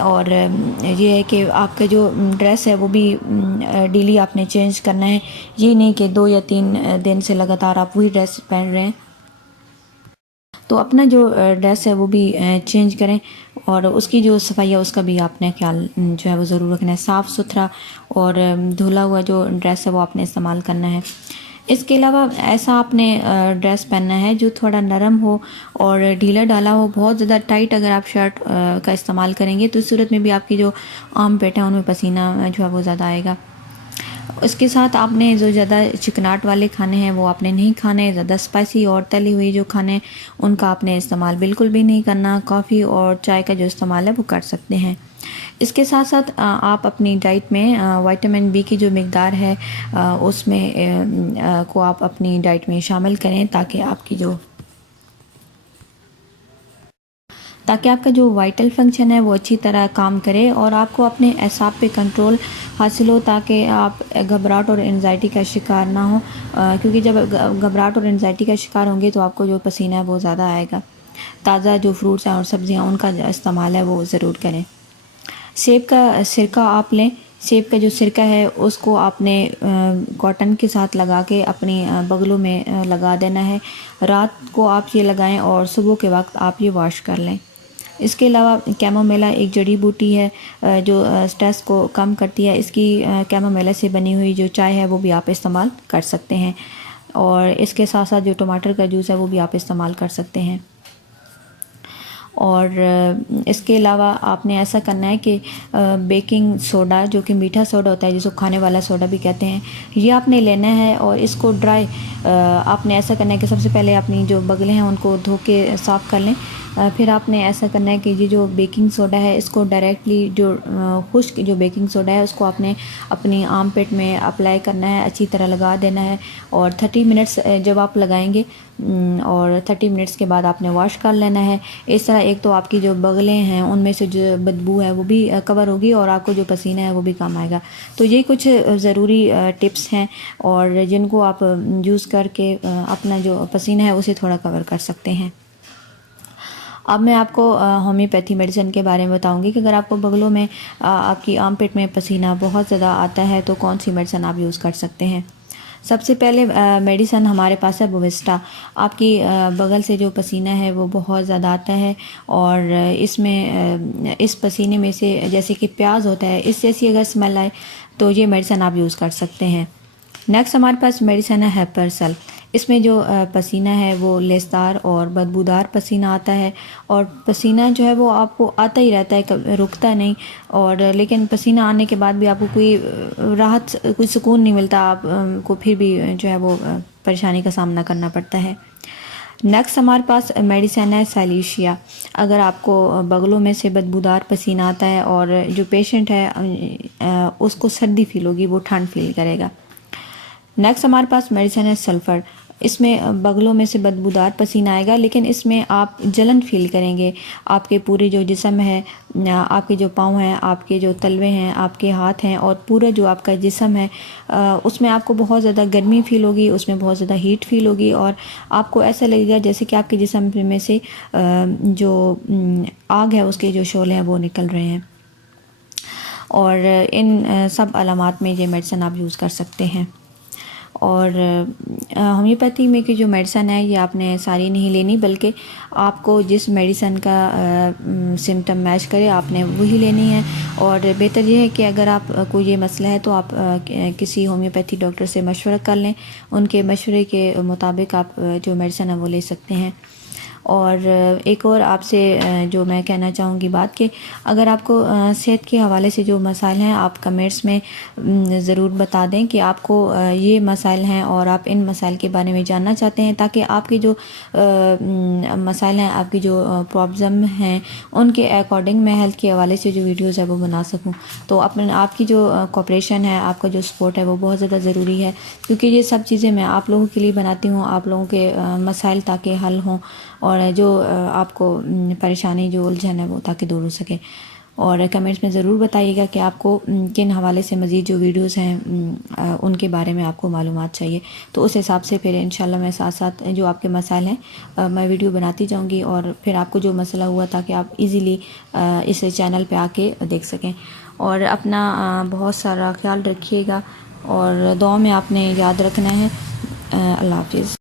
اور یہ ہے کہ آپ کا جو ڈریس ہے وہ بھی ڈیلی آپ نے چینج کرنا ہے، یہ نہیں کہ 2 یا 3 دن سے لگاتار آپ وہی ڈریس پہن رہے ہیں۔ تو اپنا جو ڈریس ہے وہ بھی چینج کریں، اور اس کی جو صفائی ہے اس کا بھی آپ نے خیال جو ہے وہ ضرور رکھنا ہے، صاف ستھرا اور دھلا ہوا جو ڈریس ہے وہ آپ نے استعمال کرنا ہے۔ اس کے علاوہ ایسا آپ نے ڈریس پہننا ہے جو تھوڑا نرم ہو اور ڈھیلا ڈالا ہو۔ بہت زیادہ ٹائٹ اگر آپ شرٹ کا استعمال کریں گے تو اس صورت میں بھی آپ کی جو عام پیٹ ہیں ان میں پسینہ جو ہے وہ زیادہ آئے گا۔ اس کے ساتھ آپ نے جو زیادہ چکناٹ والے کھانے ہیں وہ آپ نے نہیں کھانے، زیادہ اسپائسی اور تلی ہوئی جو کھانے ہیں ان کا آپ نے استعمال بالکل بھی نہیں کرنا۔ کافی اور چائے کا جو استعمال ہے وہ کر سکتے ہیں۔ اس کے ساتھ ساتھ آپ اپنی ڈائٹ میں وائٹامن بی کی جو مقدار ہے اس میں کو آپ اپنی ڈائٹ میں شامل کریں تاکہ آپ کا جو وائٹل فنکشن ہے وہ اچھی طرح کام کرے اور آپ کو اپنے اعصاب پہ کنٹرول حاصل ہو، تاکہ آپ گھبراہٹ اور انزائٹی کا شکار نہ ہوں، کیونکہ جب گھبراہٹ اور انزائٹی کا شکار ہوں گے تو آپ کو جو پسینہ ہے وہ زیادہ آئے گا۔ تازہ جو فروٹس ہیں اور سبزیاں ان کا جو استعمال ہے وہ ضرور کریں۔ سیب کا سرکہ آپ لیں، سیب کا جو سرکہ ہے اس کو آپ نے کاٹن کے ساتھ لگا کے اپنی بغلوں میں لگا دینا ہے۔ رات کو آپ یہ لگائیں اور صبح کے وقت آپ یہ واش کر لیں۔ اس کے علاوہ کیمومیلا ایک جڑی بوٹی ہے جو سٹریس کو کم کرتی ہے، اس کی کیمومیلا سے بنی ہوئی جو چائے ہے وہ بھی آپ استعمال کر سکتے ہیں، اور اس کے ساتھ ساتھ جو ٹماٹر کا جوس ہے وہ بھی آپ استعمال کر سکتے ہیں۔ اور اس کے علاوہ آپ نے ایسا کرنا ہے کہ بیکنگ سوڈا جو کہ میٹھا سوڈا ہوتا ہے جس کو کھانے والا سوڈا بھی کہتے ہیں، یہ آپ نے لینا ہے اور اس کو ڈرائی آپ نے ایسا کرنا ہے کہ سب سے پہلے اپنی جو بغلیں ہیں ان کو دھو کے صاف کر لیں۔ پھر آپ نے ایسا کرنا ہے کہ یہ جو بیکنگ سوڈا ہے اس کو ڈائریکٹلی جو خشک جو بیکنگ سوڈا ہے اس کو آپ نے اپنی آرم پیٹ میں اپلائی کرنا ہے، اچھی طرح لگا دینا ہے، اور 30 منٹس جب آپ لگائیں گے اور 30 منٹس کے بعد آپ نے واش کر لینا ہے۔ اس طرح ایک تو آپ کی جو بغلیں ہیں ان میں سے جو بدبو ہے وہ بھی کور ہوگی اور آپ کو جو پسینہ ہے وہ بھی کم آئے گا۔ تو یہ کچھ ضروری ٹپس ہیں اور جن کو آپ یوز کر کے اپنا جو پسینہ ہے اسے تھوڑا کور کر سکتے ہیں۔ اب میں آپ کو ہومیوپیتھی میڈیسن کے بارے میں بتاؤں گی کہ اگر آپ کو بغلوں میں آپ کی آرم پیٹ میں پسینہ بہت زیادہ آتا ہے تو کون سی میڈیسن آپ یوز کر سکتے ہیں۔ سب سے پہلے میڈیسن ہمارے پاس ہے بووسٹا۔ آپ کی بغل سے جو پسینہ ہے وہ بہت زیادہ آتا ہے اور اس میں اس پسینے میں سے جیسے کہ پیاز ہوتا ہے اس جیسی اگر اسمیل آئے تو یہ میڈیسن آپ یوز کر سکتے ہیں۔ نیکسٹ ہمارے پاس میڈیسن ہے ہیپرسل۔ اس میں جو پسینہ ہے وہ لیسدار اور بدبودار پسینہ آتا ہے، اور پسینہ جو ہے وہ آپ کو آتا ہی رہتا ہے، رکتا نہیں، اور لیکن پسینہ آنے کے بعد بھی آپ کو کوئی راحت کوئی سکون نہیں ملتا، آپ کو پھر بھی جو ہے وہ پریشانی کا سامنا کرنا پڑتا ہے۔ نیکسٹ ہمارے پاس میڈیسن ہے سائلیشیا۔ اگر آپ کو بغلوں میں سے بدبودار پسینہ آتا ہے اور جو پیشنٹ ہے اس کو سردی فیل ہوگی، وہ ٹھنڈ فیل کرے گا۔ نیکسٹ ہمارے پاس میڈیسن ہے سلفر۔ اس میں بغلوں میں سے بدبودار پسینہ آئے گا لیکن اس میں آپ جلن فیل کریں گے، آپ کے پورے جو جسم ہے، آپ کے جو پاؤں ہیں، آپ کے جو تلوے ہیں، آپ کے ہاتھ ہیں اور پورا جو آپ کا جسم ہے اس میں آپ کو بہت زیادہ گرمی فیل ہوگی، اس میں بہت زیادہ ہیٹ فیل ہوگی، اور آپ کو ایسا لگے گا جیسے کہ آپ کے جسم میں سے جو آگ ہے اس کے جو شعلے ہیں وہ نکل رہے ہیں۔ اور ان سب علامات میں یہ میڈیسن آپ یوز کر سکتے ہیں۔ اور ہومیوپیتھی میں کی جو میڈیسن ہے یہ آپ نے ساری نہیں لینی، بلکہ آپ کو جس میڈیسن کا سمٹم میچ کرے آپ نے وہی لینی ہے، اور بہتر یہ ہے کہ اگر آپ کو یہ مسئلہ ہے تو آپ کسی ہومیوپیتھی ڈاکٹر سے مشورہ کر لیں، ان کے مشورے کے مطابق آپ جو میڈیسن ہے وہ لے سکتے ہیں۔ اور ایک اور آپ سے جو میں کہنا چاہوں گی بات کہ اگر آپ کو صحت کے حوالے سے جو مسائل ہیں آپ کمنٹس میں ضرور بتا دیں کہ آپ کو یہ مسائل ہیں اور آپ ان مسائل کے بارے میں جاننا چاہتے ہیں، تاکہ آپ کی جو مسائل ہیں، آپ کی جو پرابلم ہیں ان کے اکارڈنگ میں ہیلتھ کے حوالے سے جو ویڈیوز ہے وہ بنا سکوں۔ تو آپ کی جو کوپریشن ہے، آپ کا جو سپورٹ ہے وہ بہت زیادہ ضروری ہے، کیونکہ یہ سب چیزیں میں آپ لوگوں کے لیے بناتی ہوں، آپ لوگوں کے مسائل تاکہ حل ہوں، اور جو آپ کو پریشانی جو الجھن ہے وہ تاکہ دور ہو سکے۔ اور کمنٹس میں ضرور بتائیے گا کہ آپ کو کن حوالے سے مزید جو ویڈیوز ہیں ان کے بارے میں آپ کو معلومات چاہیے، تو اس حساب سے پھر انشاءاللہ میں ساتھ ساتھ جو آپ کے مسائل ہیں میں ویڈیو بناتی جاؤں گی، اور پھر آپ کو جو مسئلہ ہوا تاکہ آپ ایزیلی اس چینل پہ آ کے دیکھ سکیں۔ اور اپنا بہت سارا خیال رکھیے گا، اور دعا میں آپ نے یاد رکھنا ہے۔ اللہ حافظ۔